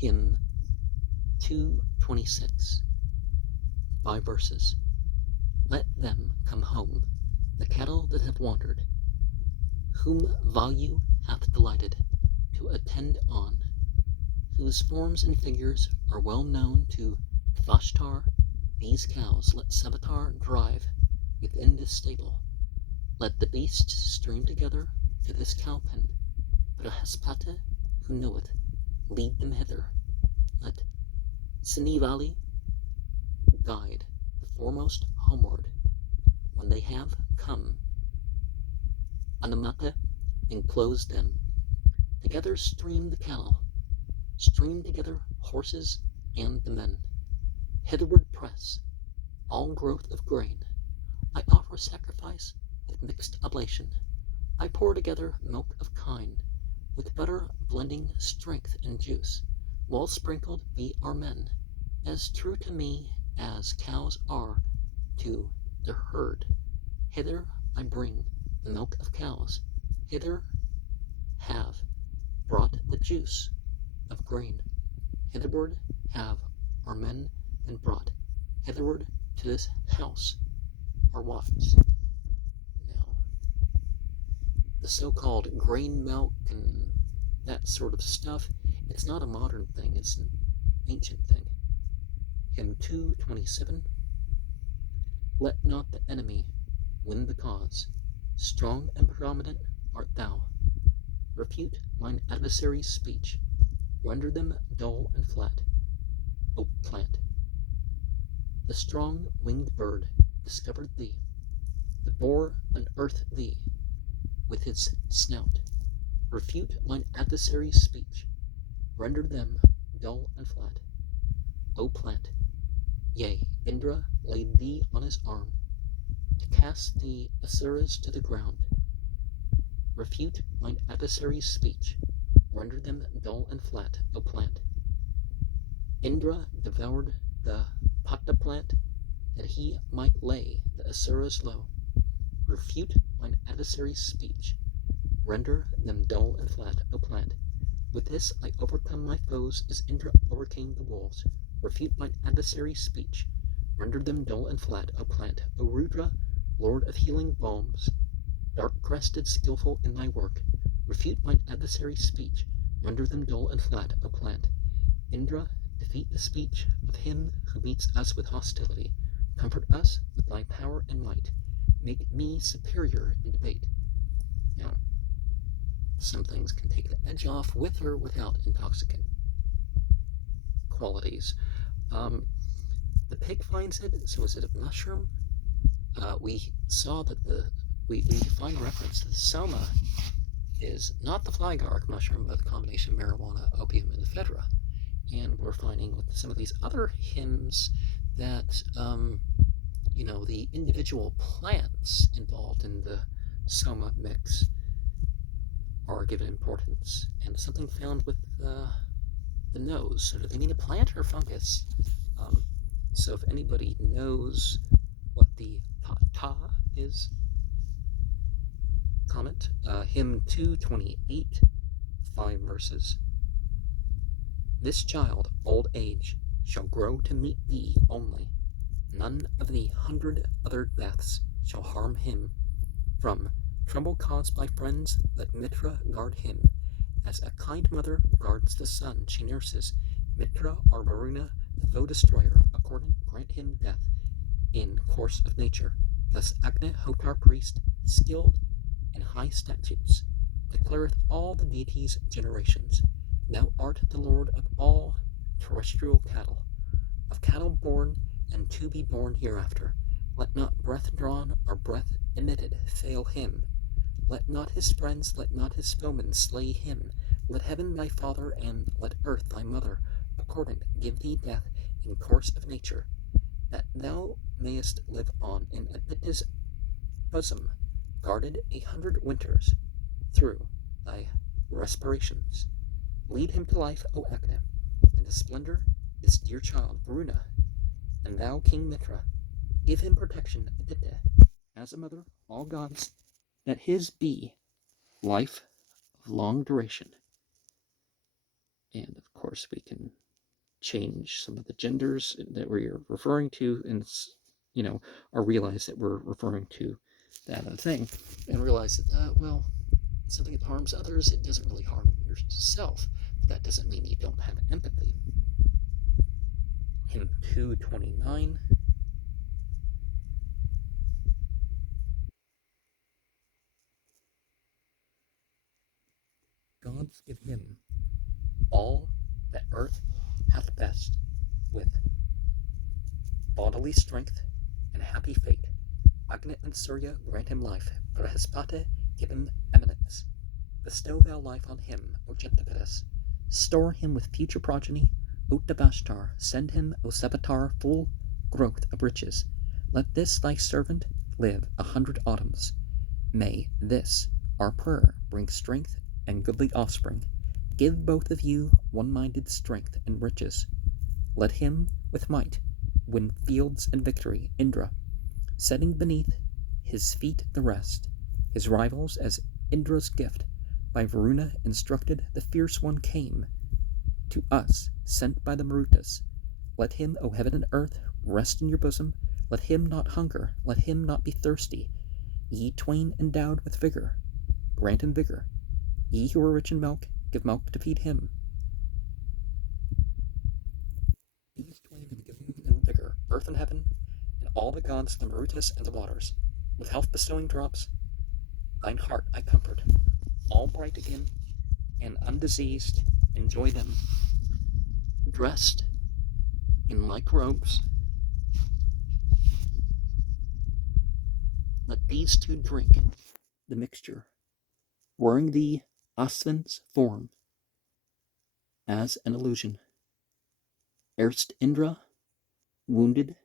Hymn 226, 5 verses. Let them come home, the cattle that have wandered, whom value hath delighted to attend on, whose forms and figures are well known to Vashtar. These cows let Savitar drive within this stable. Let the beasts stream together to this cow pen, but Hespata, who knoweth, lead them hither. Let Sinivali guide the foremost homeward. When they have come, Anamata enclose them. Together stream the cattle, stream together horses and the men. Hitherward press all growth of grain. I offer sacrifice with mixed oblation. I pour together milk of kine, with butter blending strength and juice. Well sprinkled be our men, as true to me as cows are to the herd. Hither I bring the milk of cows. Hither have brought the juice of grain. Hitherward have our men been brought. Hitherward to this house our wives. Now, the so-called grain milk and that sort of stuff, it's not a modern thing, it's an ancient thing. Hymn 227. Let not the enemy win the cause. Strong and predominant art thou. Refute mine adversary's speech. Render them dull and flat. O plant. The strong winged bird discovered thee. The boar unearthed thee with his snout. Refute mine adversary's speech. Render them dull and flat. O plant. Yea, Indra laid thee on his arm, to cast the Asuras to the ground. Refute mine adversary's speech. Render them dull and flat, O plant. Indra devoured the Pata plant, that he might lay the Asuras low. Refute mine adversary's speech. Render them dull and flat, O plant. With this I overcome my foes, as Indra overcame the wolves. Refute mine adversary's speech. Render them dull and flat, O plant. O Rudra, lord of healing balms, dark-crested, skillful in thy work. Refute mine adversary's speech. Render them dull and flat, O plant. Indra, defeat the speech of him who meets us with hostility. Comfort us with thy power and might. Make me superior in debate. Now, some things can take the edge off with or without intoxicant qualities. The pig finds it, so is it a mushroom? We saw that we find reference to the soma is not the flygark mushroom, but the combination of marijuana, opium, and ephedra. And we're finding with some of these other hymns that, the individual plants involved in the soma mix are given importance. And something found with the nose. So do they mean a plant or a fungus? So if anybody knows what the ta is, comment. Hymn 228, 5 verses. This child, old age, shall grow to meet thee only. None of the 100 other deaths shall harm him. From trouble caused by friends, let Mitra guard him. As a kind mother guards the son she nurses, Mitra or Varuna, the foe destroyer, according grant him death in course of nature. Thus Agni-Hotar priest, skilled in high statutes, declareth all the deities' generations. Thou art the lord of all terrestrial cattle, of cattle born and to be born hereafter. Let not breath drawn or breath emitted fail him. Let not his friends, let not his foemen slay him. Let heaven thy father, and let earth thy mother, according give thee death in course of nature, that thou mayest live on in Aditya's bosom, guarded 100 winters through thy respirations. Lead him to life, O Agni, and to splendor this dear child, Varuna. And thou, King Mitra, give him protection, Aditya, as a mother, all gods, that his be life of long duration. And of course, we can change some of the genders that we're referring to, and or realize that we're referring to that other thing, and realize that, well, something that harms others, it doesn't really harm yourself. But that doesn't mean you don't have empathy. Hymn 229. Gods give him all that earth hath best, with bodily strength and happy fate. Agni and Surya grant him life. Brihaspati give him eminence. Bestow thou life on him, O Gentapitas. Store him with future progeny. Uttavashtar, send him, O Savitar, full growth of riches. Let this thy servant live 100 autumns. May this, our prayer, bring strength and goodly offspring. Give both of you one-minded strength and riches. Let him, with might, win fields and victory. Indra, setting beneath his feet the rest, his rivals as Indra's gift, by Varuna instructed, the fierce one came to us, sent by the Marutas. Let him, O heaven and earth, rest in your bosom. Let him not hunger, let him not be thirsty. Ye twain endowed with vigor, grant him vigor. Ye who are rich in milk, give milk to feed him. These twain have given him vigor, earth and heaven, and all the gods, the Marutas and the waters. With health bestowing drops, thine heart I comfort. All bright again and undiseased, enjoy them. Dressed in like robes, let these two drink the mixture, wearing the Asvin's form as an illusion. Erst Indra, wounded,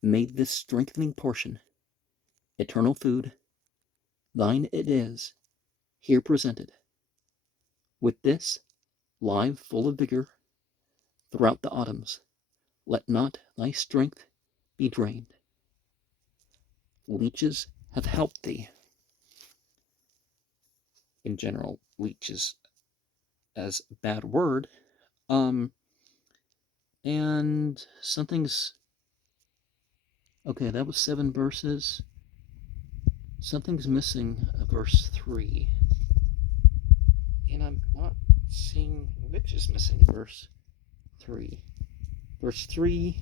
made this strengthening portion, eternal food, thine it is, here presented. With this, live full of vigor, throughout the autumns, let not thy strength be drained. Leeches have helped thee. In general, leeches as a bad word. And something's okay, that was 7 verses. Something's missing a verse 3. And I'm not seeing which is missing a verse 3. Verse 3,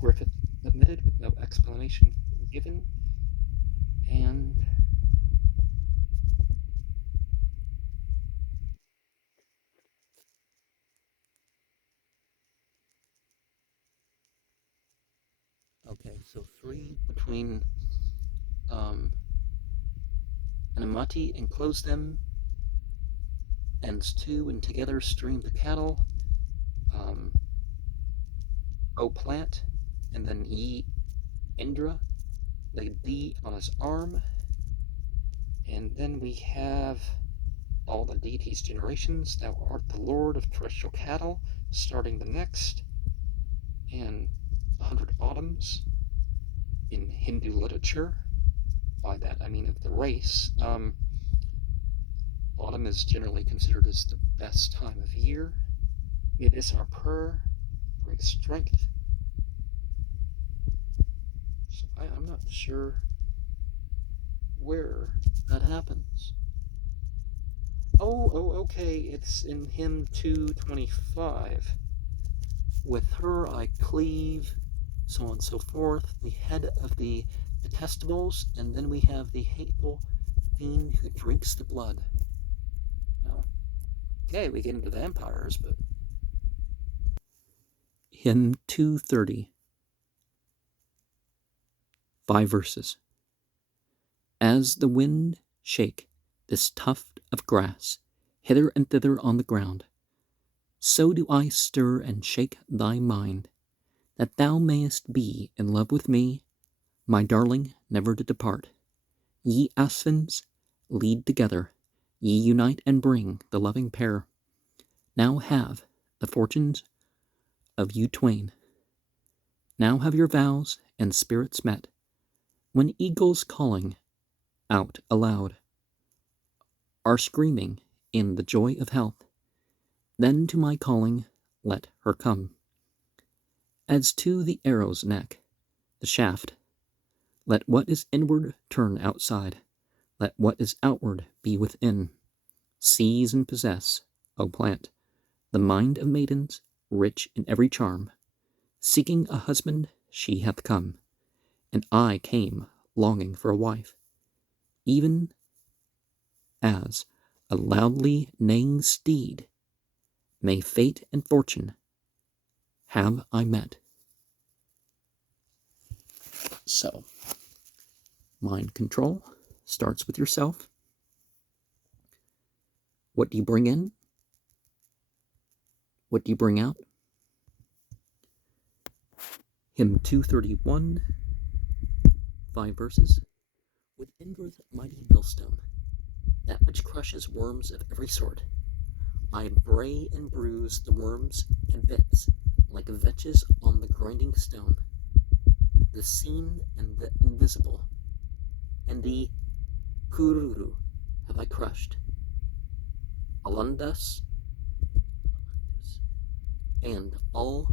Griffith admitted with no explanation given. And okay, so 3 between Anamati enclosed them, ends 2 and together stream the cattle. O plant, and then ye Indra laid thee on his arm. And then we have all the deities' generations. Thou art the lord of terrestrial cattle, starting the next, and 100 autumns in Hindu literature. By that I mean of the race. Autumn is generally considered as the best time of year. May this our prayer bring strength. So I'm not sure where that happens. Okay, it's in hymn 225. With her I cleave, so on and so forth, the head of the detestables, and then we have the hateful fiend who drinks the blood. Now, okay, we get into vampires, but hymn 230, 5 verses. As the wind shake this tuft of grass hither and thither on the ground, so do I stir and shake thy mind, that thou mayest be in love with me, my darling, never to depart. Ye Asvins, lead together, ye unite and bring the loving pair. Now have the fortunes of you twain. Now have your vows and spirits met, when eagles calling out aloud are screaming in the joy of health. Then to my calling let her come. As to the arrow's neck, the shaft, let what is inward turn outside, let what is outward be within. Seize and possess, O plant, the mind of maidens, rich in every charm. Seeking a husband, she hath come, and I came longing for a wife, even as a loudly neighing steed. May fate and fortune have I met. So, mind control starts with yourself. What do you bring in? What do you bring out? Hymn 231, 5 verses. With Indra's mighty millstone, that which crushes worms of every sort, I bray and bruise the worms and bits like vetches on the grinding stone. The seen and the invisible, and the kururu have I crushed. Alandas and all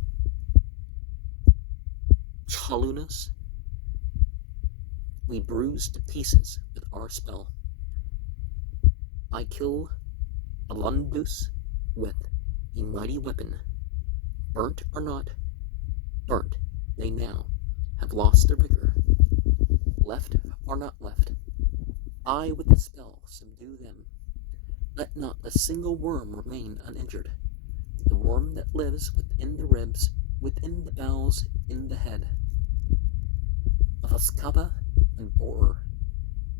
chalunas we bruise to pieces with our spell. I kill Alandus with a mighty weapon. Burnt or not burnt, they now have lost their vigor. Left or not left, I with the spell subdue them. Let not a single worm remain uninjured. The worm that lives within the ribs, within the bowels, in the head. Of Askaba and borer,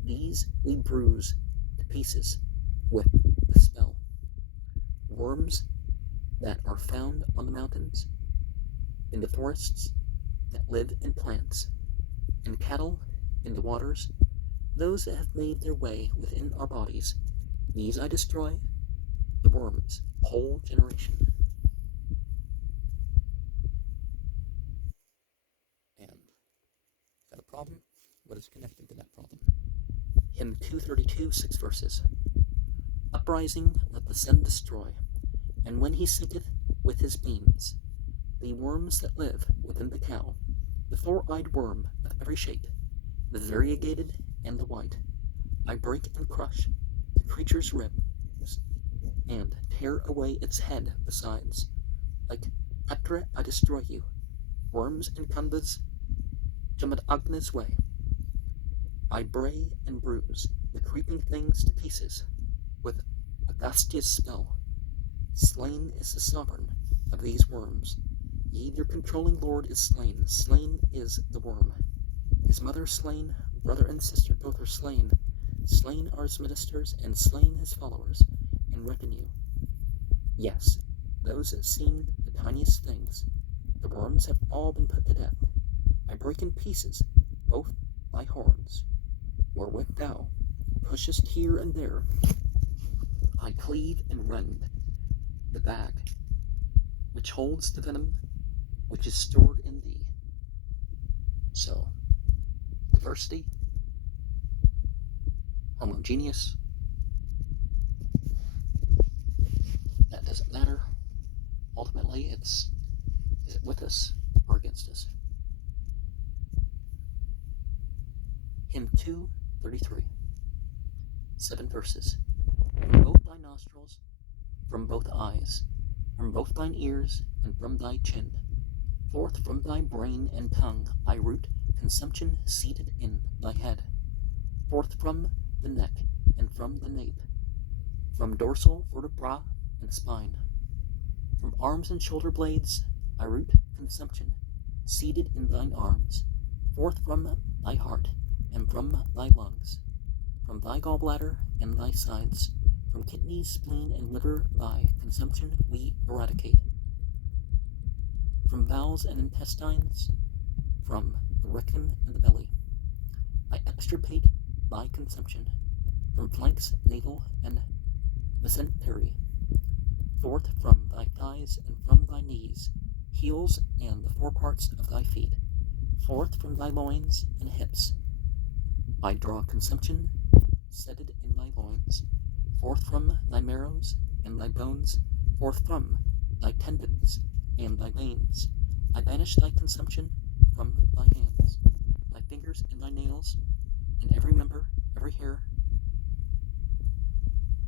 these we bruise to pieces with the spell. Worms that are found on the mountains, in the forests, that live in plants, and cattle in the waters, those that have made their way within our bodies, these I destroy, the worm's whole generation. And got a problem? What is connected to that problem? Hymn 232, 6 verses. Uprising let the sun destroy, and when he sinketh with his beams, the worms that live within the cow, the four-eyed worm of every shape, the variegated and the white, I break and crush the creature's ribs, and tear away its head besides. Like Atra I destroy you, worms and Kandas, Jamadagna's way. I bray and bruise the creeping things to pieces with Agastya's spell. Slain is the sovereign of these worms. Ye, their controlling lord, is slain. Slain is the worm. His mother slain, brother and sister both are slain. Slain are his ministers, and slain his followers and retinue. Yes, those that seemed the tiniest things, the worms have all been put to death. I break in pieces both thy horns, wherewith thou pushest here and there. I cleave and rend the bag which holds the venom which is stored in thee. So, diversity, homogeneous, that doesn't matter. Ultimately, is it with us or against us? Hymn 233, 7 verses. From both thy nostrils, from both eyes, from both thine ears, and from thy chin, forth from thy brain and tongue, I root consumption seated in thy head. Forth from the neck and from the nape, from dorsal vertebra and spine, from arms and shoulder blades, I root consumption seated in thine arms. Forth from thy heart and from thy lungs, from thy gallbladder and thy sides, from kidneys, spleen, and liver, thy consumption we eradicate. From bowels and intestines, from the rectum and the belly, I extirpate thy consumption. From flanks, navel, and mesentery, forth from thy thighs and from thy knees, heels, and the foreparts of thy feet, forth from thy loins and hips, I draw consumption setted in thy loins, forth from thy marrows and thy bones, forth from thy tendons and thy veins. I banish thy consumption from thy hands, thy fingers and thy nails, and every member, every hair,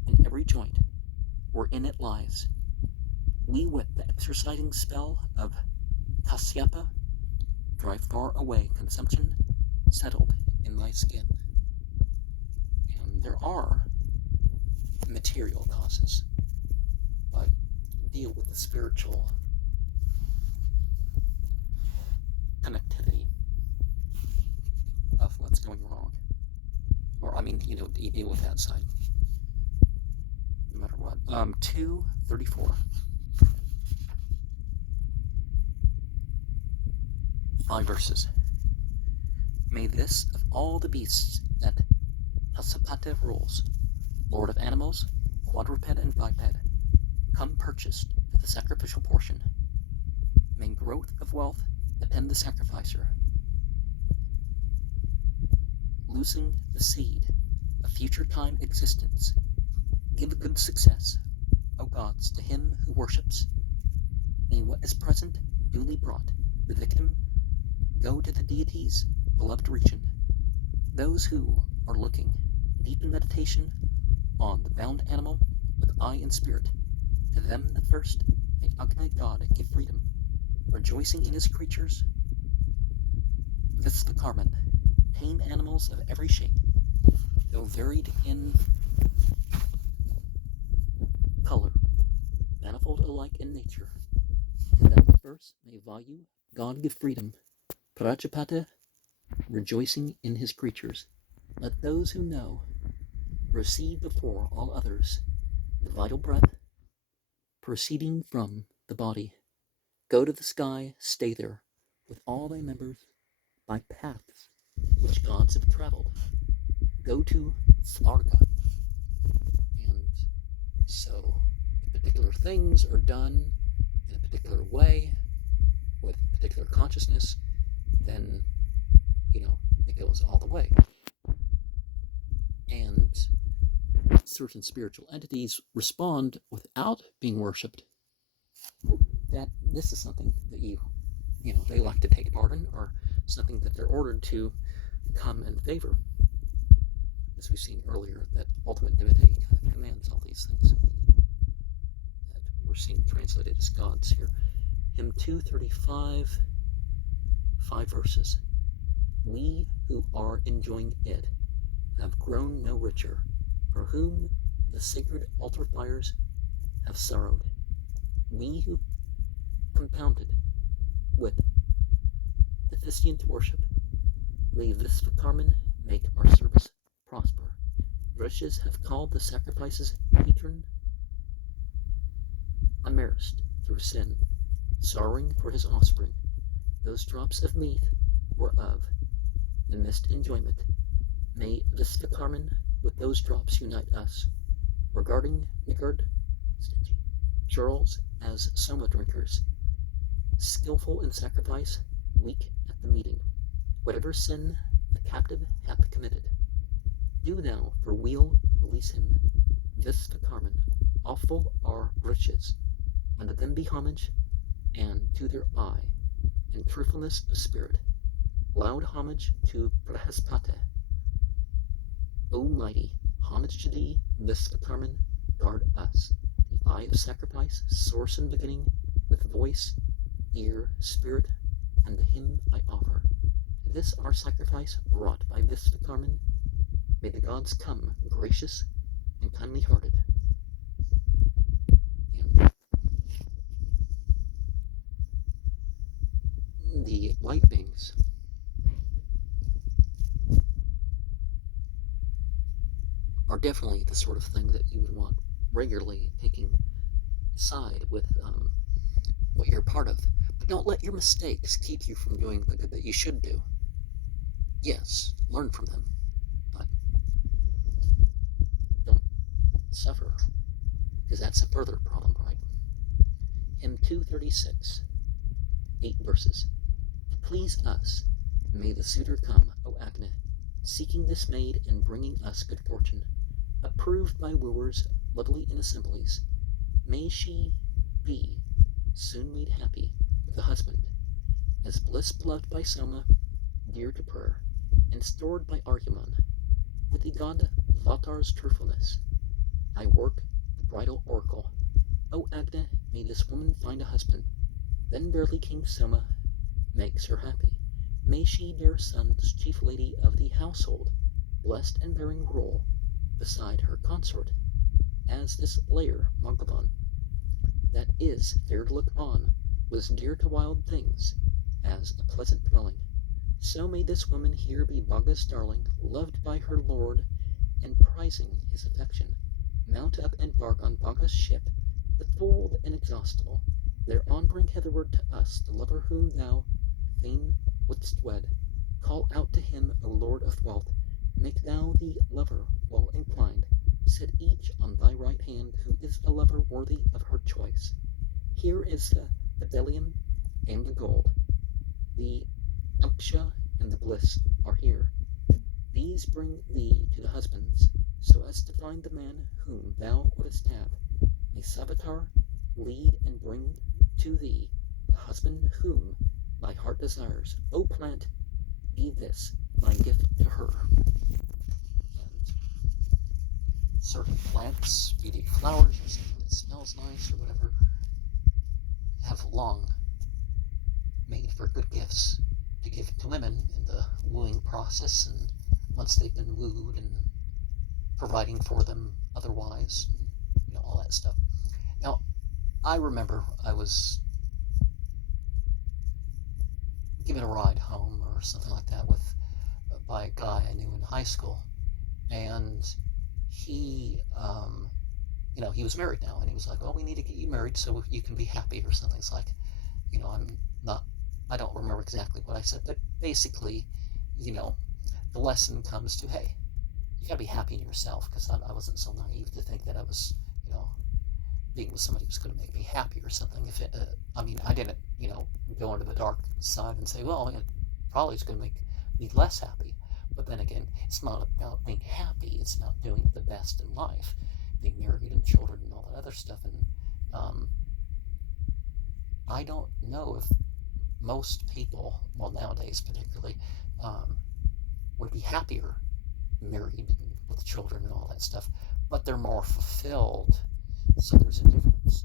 and every joint, wherein it lies. We, with the exorcising spell of Kasyapa, drive far away consumption settled in thy skin. And there are material causes, but deal with the spiritual connectivity of what's going wrong. Or, you deal with that side, no matter what. 2:34. 5 verses. May this of all the beasts that Pasapata rules, lord of animals, quadruped and biped, come purchased for the sacrificial portion. May growth of wealth attend the sacrificer, loosing the seed of future time existence. Give good success, O gods, to him who worships. May what is present duly brought, the victim, go to the deity's beloved region. Those who are looking deep in meditation on the bound animal with eye and spirit, to them the first may Agni God give freedom, rejoicing in his creatures. This the Carmen, tame animals of every shape, though varied in color, manifold alike in nature. To them the first may value God give freedom, Prajapata, rejoicing in his creatures. Let those who know receive before all others the vital breath proceeding from the body. Go to the sky, stay there, with all thy members, by paths which gods have traveled. Go to Svarga. And so, if particular things are done in a particular way, with particular consciousness, then, it goes all the way. And certain spiritual entities respond without being worshipped, that this is something that they like to take part in, or something that they're ordered to come and favor. As we've seen earlier, that ultimate divinity kind of commands all these things that we're seeing translated as gods here. Hymn 235, 5 verses. We who are enjoying it have grown no richer, for whom the sacred altar fires have sorrowed. We who compounded with deficient worship, leave this for Carmen, make our service prosper. Riches have called the sacrifices patron, unmerced through sin, sorrowing for his offspring. Those drops of meat were of the mist enjoyment. May this for Carmen with those drops unite us, regarding niggard, stingy, churls as soma drinkers, skillful in sacrifice, weak at the meeting. Whatever sin the captive hath committed, do thou for weal release him. This for Carmen, awful are riches, unto them be homage, and to their eye, and truthfulness of spirit. Loud homage to Prahaspata. O mighty, homage to thee, this for Carmen, guard us. The eye of sacrifice, source and beginning, with voice, ear, spirit, and to him I offer. This our sacrifice, wrought by this for Carmen, may the gods come, gracious and kindly hearted. And the light beings are definitely the sort of thing that you would want regularly taking side with what you're part of. But don't let your mistakes keep you from doing the good that you should do. Yes, learn from them, but don't suffer, because that's a further problem, right? Hymn 236, 8 verses. To please us, may the suitor come, O Agni, seeking this maid and bringing us good fortune, approved by wooers, lovely in assemblies. May she be soon made happy with the husband, as bliss beloved by Soma, dear to prayer, and stored by Argumon, with the god Vatar's truthfulness. I work the bridal oracle. O Agna, may this woman find a husband. Then barely King Soma makes her happy. May she bear sons, chief lady of the household, blessed and bearing rule beside her consort, as this lair Mogabon, that is fair to look on, was dear to wild things, as a pleasant dwelling. So may this woman here be Baga's darling, loved by her lord, and prizing his affection, mount up and bark on Baga's ship, the full and inexhaustible, thereon bring hitherward to us the lover whom thou fain wouldst wed. Call out to him, O lord of wealth, make thou the lover well inclined, set each on thy right hand who is a lover worthy of her choice. Here is the bdellium and the gold, the uksha and the bliss are here. These bring thee to the husbands, so as to find the man whom thou wouldst have. May Savitar lead and bring to thee the husband whom thy heart desires. O plant, be this my gift to her. And certain plants, be they flowers or something that smells nice or whatever, have long made for good gifts to give to women in the wooing process, and once they've been wooed, and providing for them otherwise, and, all that stuff. Now, I remember I was given a ride home or something like that by a guy I knew in high school, and he he was married now, and he was like, well, we need to get you married so you can be happy or something. It's like, I don't remember exactly what I said, but basically, the lesson comes to, hey, you gotta be happy in yourself, because I wasn't so naive to think that I was, being with somebody who's going to make me happy or something. If it, I didn't, go into the dark side and say, well, it probably is going to make me less happy. But then again, it's not about being happy. It's about doing the best in life, being married and children and all that other stuff. And I don't know if most people, well, nowadays particularly, would be happier married and with children and all that stuff, but they're more fulfilled. So there's a difference.